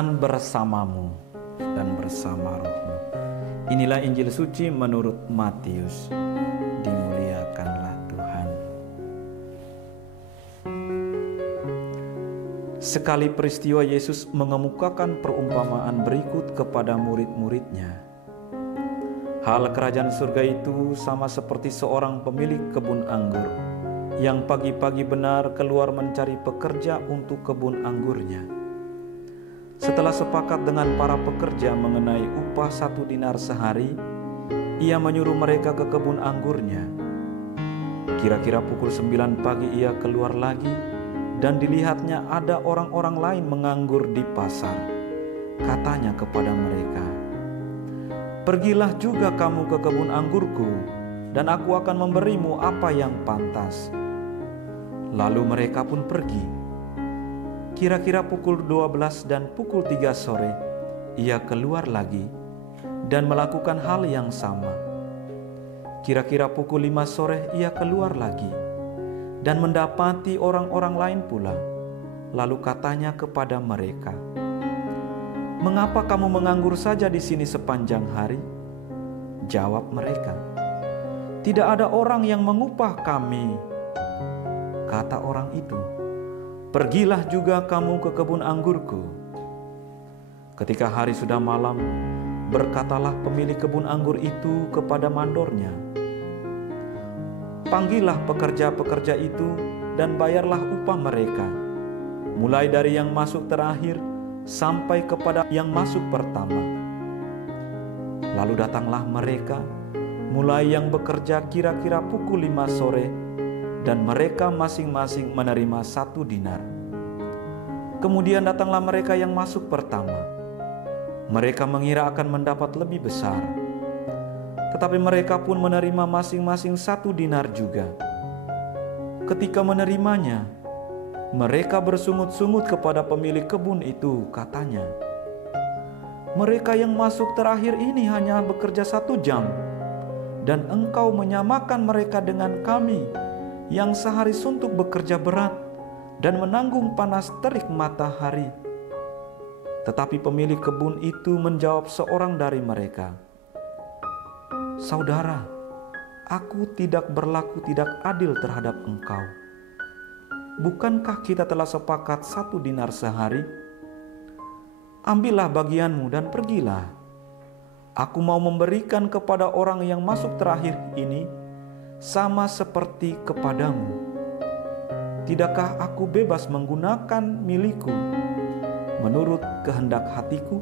Tuhan bersamamu dan bersama rohmu. Inilah Injil suci menurut Matius. Dimuliakanlah Tuhan. Sekali peristiwa Yesus mengemukakan perumpamaan berikut kepada murid-muridnya. Hal kerajaan surga itu sama seperti seorang pemilik kebun anggur yang pagi-pagi benar keluar mencari pekerja untuk kebun anggurnya. Setelah sepakat dengan para pekerja mengenai upah 1 dinar sehari, ia menyuruh mereka ke kebun anggurnya. Kira-kira pukul 9 pagi ia keluar lagi, dan dilihatnya ada orang-orang lain menganggur di pasar. Katanya kepada mereka, "Pergilah juga kamu ke kebun anggurku, dan aku akan memberimu apa yang pantas." Lalu mereka pun pergi. Kira-kira pukul 12 dan pukul 3 sore, ia keluar lagi dan melakukan hal yang sama. Kira-kira pukul 5 sore, ia keluar lagi dan mendapati orang-orang lain pula. Lalu katanya kepada mereka, "Mengapa kamu menganggur saja di sini sepanjang hari?" Jawab mereka, "Tidak ada orang yang mengupah kami." Kata orang itu, "Pergilah juga kamu ke kebun anggurku." Ketika hari sudah malam, berkatalah pemilik kebun anggur itu kepada mandornya, "Panggillah pekerja-pekerja itu dan bayarlah upah mereka, mulai dari yang masuk terakhir sampai kepada yang masuk pertama." Lalu datanglah mereka, mulai yang bekerja kira-kira pukul 5 sore, dan mereka masing-masing menerima 1 dinar. Kemudian datanglah mereka yang masuk pertama. Mereka mengira akan mendapat lebih besar, tetapi mereka pun menerima masing-masing 1 dinar juga. Ketika menerimanya, mereka bersungut-sungut kepada pemilik kebun itu, katanya, "Mereka yang masuk terakhir ini hanya bekerja 1 jam, dan engkau menyamakan mereka dengan kami yang sehari suntuk bekerja berat dan menanggung panas terik matahari." Tetapi pemilik kebun itu menjawab seorang dari mereka, "Saudara, aku tidak berlaku tidak adil terhadap engkau. Bukankah kita telah sepakat 1 dinar sehari? Ambillah bagianmu dan pergilah. Aku mau memberikan kepada orang yang masuk terakhir ini sama seperti kepadamu. Tidakkah aku bebas menggunakan milikku menurut kehendak hatiku?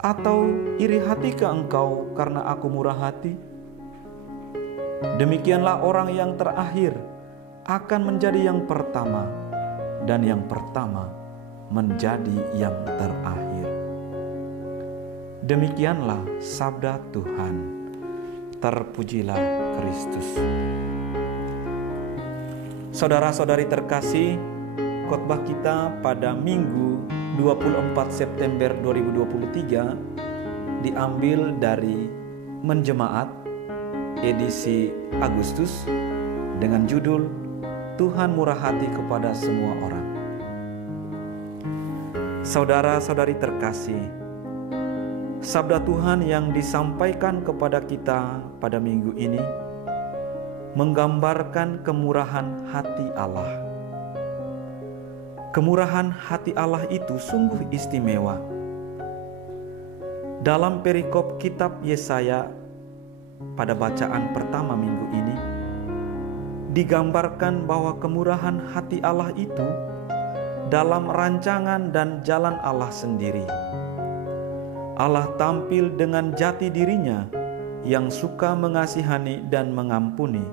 Atau iri hatikah engkau karena aku murah hati?" Demikianlah orang yang terakhir akan menjadi yang pertama, dan yang pertama menjadi yang terakhir. Demikianlah sabda Tuhan. Terpujilah Kristus. Saudara-saudari terkasih, khotbah kita pada Minggu 24 September 2023 diambil dari Menjemaat edisi Agustus dengan judul "Tuhan murah hati kepada semua orang". Saudara-saudari terkasih, sabda Tuhan yang disampaikan kepada kita pada minggu ini menggambarkan kemurahan hati Allah. Kemurahan hati Allah itu sungguh istimewa. Dalam perikop kitab Yesaya pada bacaan pertama minggu ini, digambarkan bahwa kemurahan hati Allah itu dalam rancangan dan jalan Allah sendiri. Allah tampil dengan jati dirinya yang suka mengasihani dan mengampuni.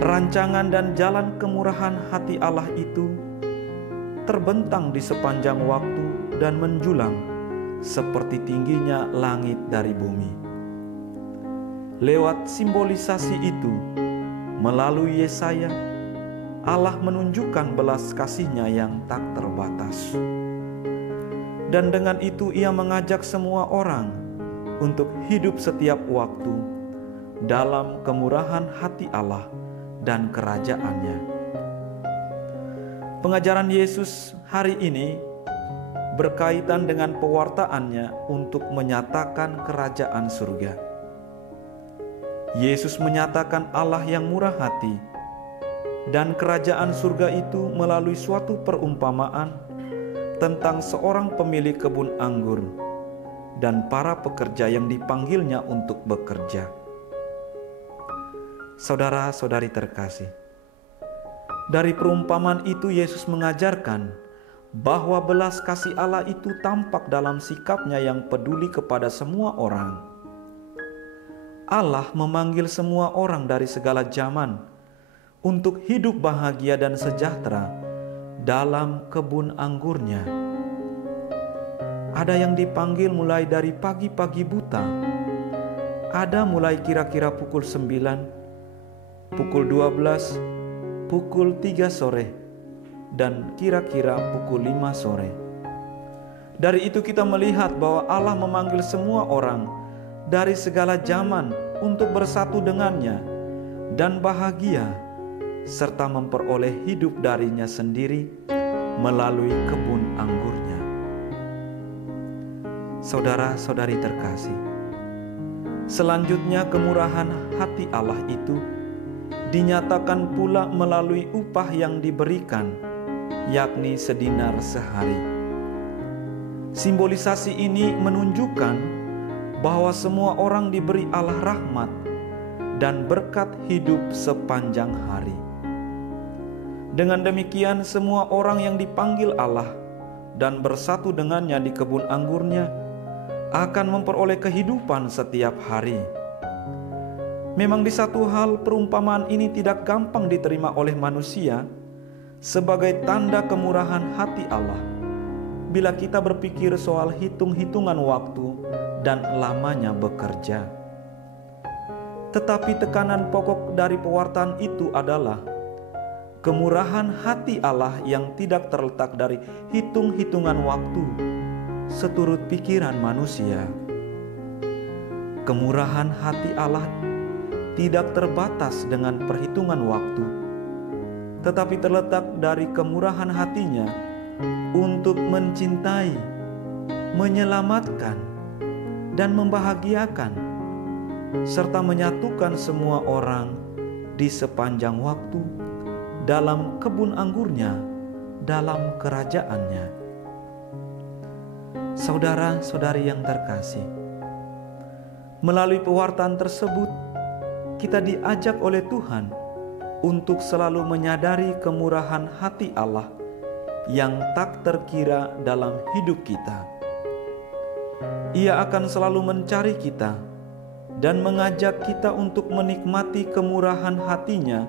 Rancangan dan jalan kemurahan hati Allah itu terbentang di sepanjang waktu dan menjulang seperti tingginya langit dari bumi. Lewat simbolisasi itu, melalui Yesaya, Allah menunjukkan belas kasih-Nya yang tak terbatas. Dan dengan itu Ia mengajak semua orang untuk hidup setiap waktu dalam kemurahan hati Allah dan kerajaan-Nya. Pengajaran Yesus hari ini berkaitan dengan pewartaannya untuk menyatakan kerajaan surga. Yesus menyatakan Allah yang murah hati, dan kerajaan surga itu melalui suatu perumpamaan tentang seorang pemilik kebun anggur dan para pekerja yang dipanggilnya untuk bekerja. Saudara-saudari terkasih, dari perumpamaan itu Yesus mengajarkan bahwa belas kasih Allah itu tampak dalam sikapnya yang peduli kepada semua orang. Allah memanggil semua orang dari segala zaman untuk hidup bahagia dan sejahtera dalam kebun anggurnya. Ada yang dipanggil mulai dari pagi-pagi buta, ada mulai kira-kira pukul 9, pukul 12, pukul 3 sore, dan kira-kira pukul 5 sore. Dari itu kita melihat bahwa Allah memanggil semua orang dari segala zaman untuk bersatu dengannya dan bahagia, serta memperoleh hidup darinya sendiri melalui kebun anggurnya. Saudara-saudari terkasih, selanjutnya kemurahan hati Allah itu dinyatakan pula melalui upah yang diberikan, yakni sedinar sehari. Simbolisasi ini menunjukkan bahwa semua orang diberi Allah rahmat dan berkat hidup sepanjang hari. Dengan demikian, semua orang yang dipanggil Allah dan bersatu dengannya di kebun anggurnya akan memperoleh kehidupan setiap hari. Memang di satu hal, perumpamaan ini tidak gampang diterima oleh manusia sebagai tanda kemurahan hati Allah bila kita berpikir soal hitung-hitungan waktu dan lamanya bekerja. Tetapi tekanan pokok dari pewartaan itu adalah kemurahan hati Allah yang tidak terletak dari hitung-hitungan waktu seturut pikiran manusia. Kemurahan hati Allah tidak terbatas dengan perhitungan waktu, tetapi terletak dari kemurahan hatinya untuk mencintai, menyelamatkan, dan membahagiakan, serta menyatukan semua orang di sepanjang waktu dalam kebun anggurnya, dalam kerajaannya. Saudara-saudari yang terkasih, melalui pewartaan tersebut kita diajak oleh Tuhan untuk selalu menyadari kemurahan hati Allah yang tak terkira dalam hidup kita. Ia akan selalu mencari kita dan mengajak kita untuk menikmati kemurahan hatinya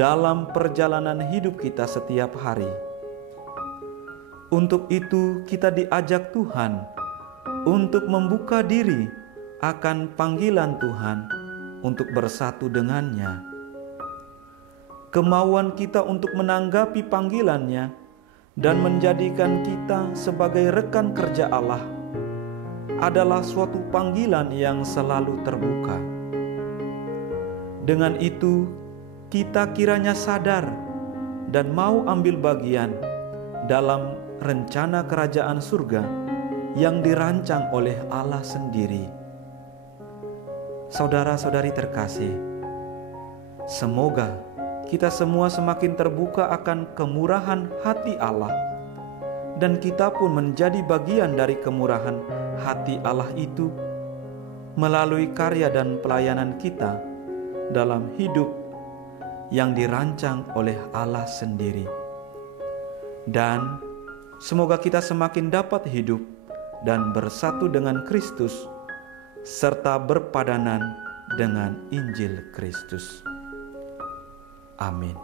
dalam perjalanan hidup kita setiap hari. Untuk itu kita diajak Tuhan untuk membuka diri akan panggilan Tuhan untuk bersatu dengannya. Kemauan kita untuk menanggapi panggilannya dan menjadikan kita sebagai rekan kerja Allah adalah suatu panggilan yang selalu terbuka. Dengan itu, kita kiranya sadar dan mau ambil bagian dalam rencana kerajaan surga yang dirancang oleh Allah sendiri. Saudara-saudari terkasih, semoga kita semua semakin terbuka akan kemurahan hati Allah, dan kita pun menjadi bagian dari kemurahan hati Allah itu melalui karya dan pelayanan kita dalam hidup yang dirancang oleh Allah sendiri. Dan semoga kita semakin dapat hidup dan bersatu dengan Kristus serta berpadanan dengan Injil Kristus. Amin.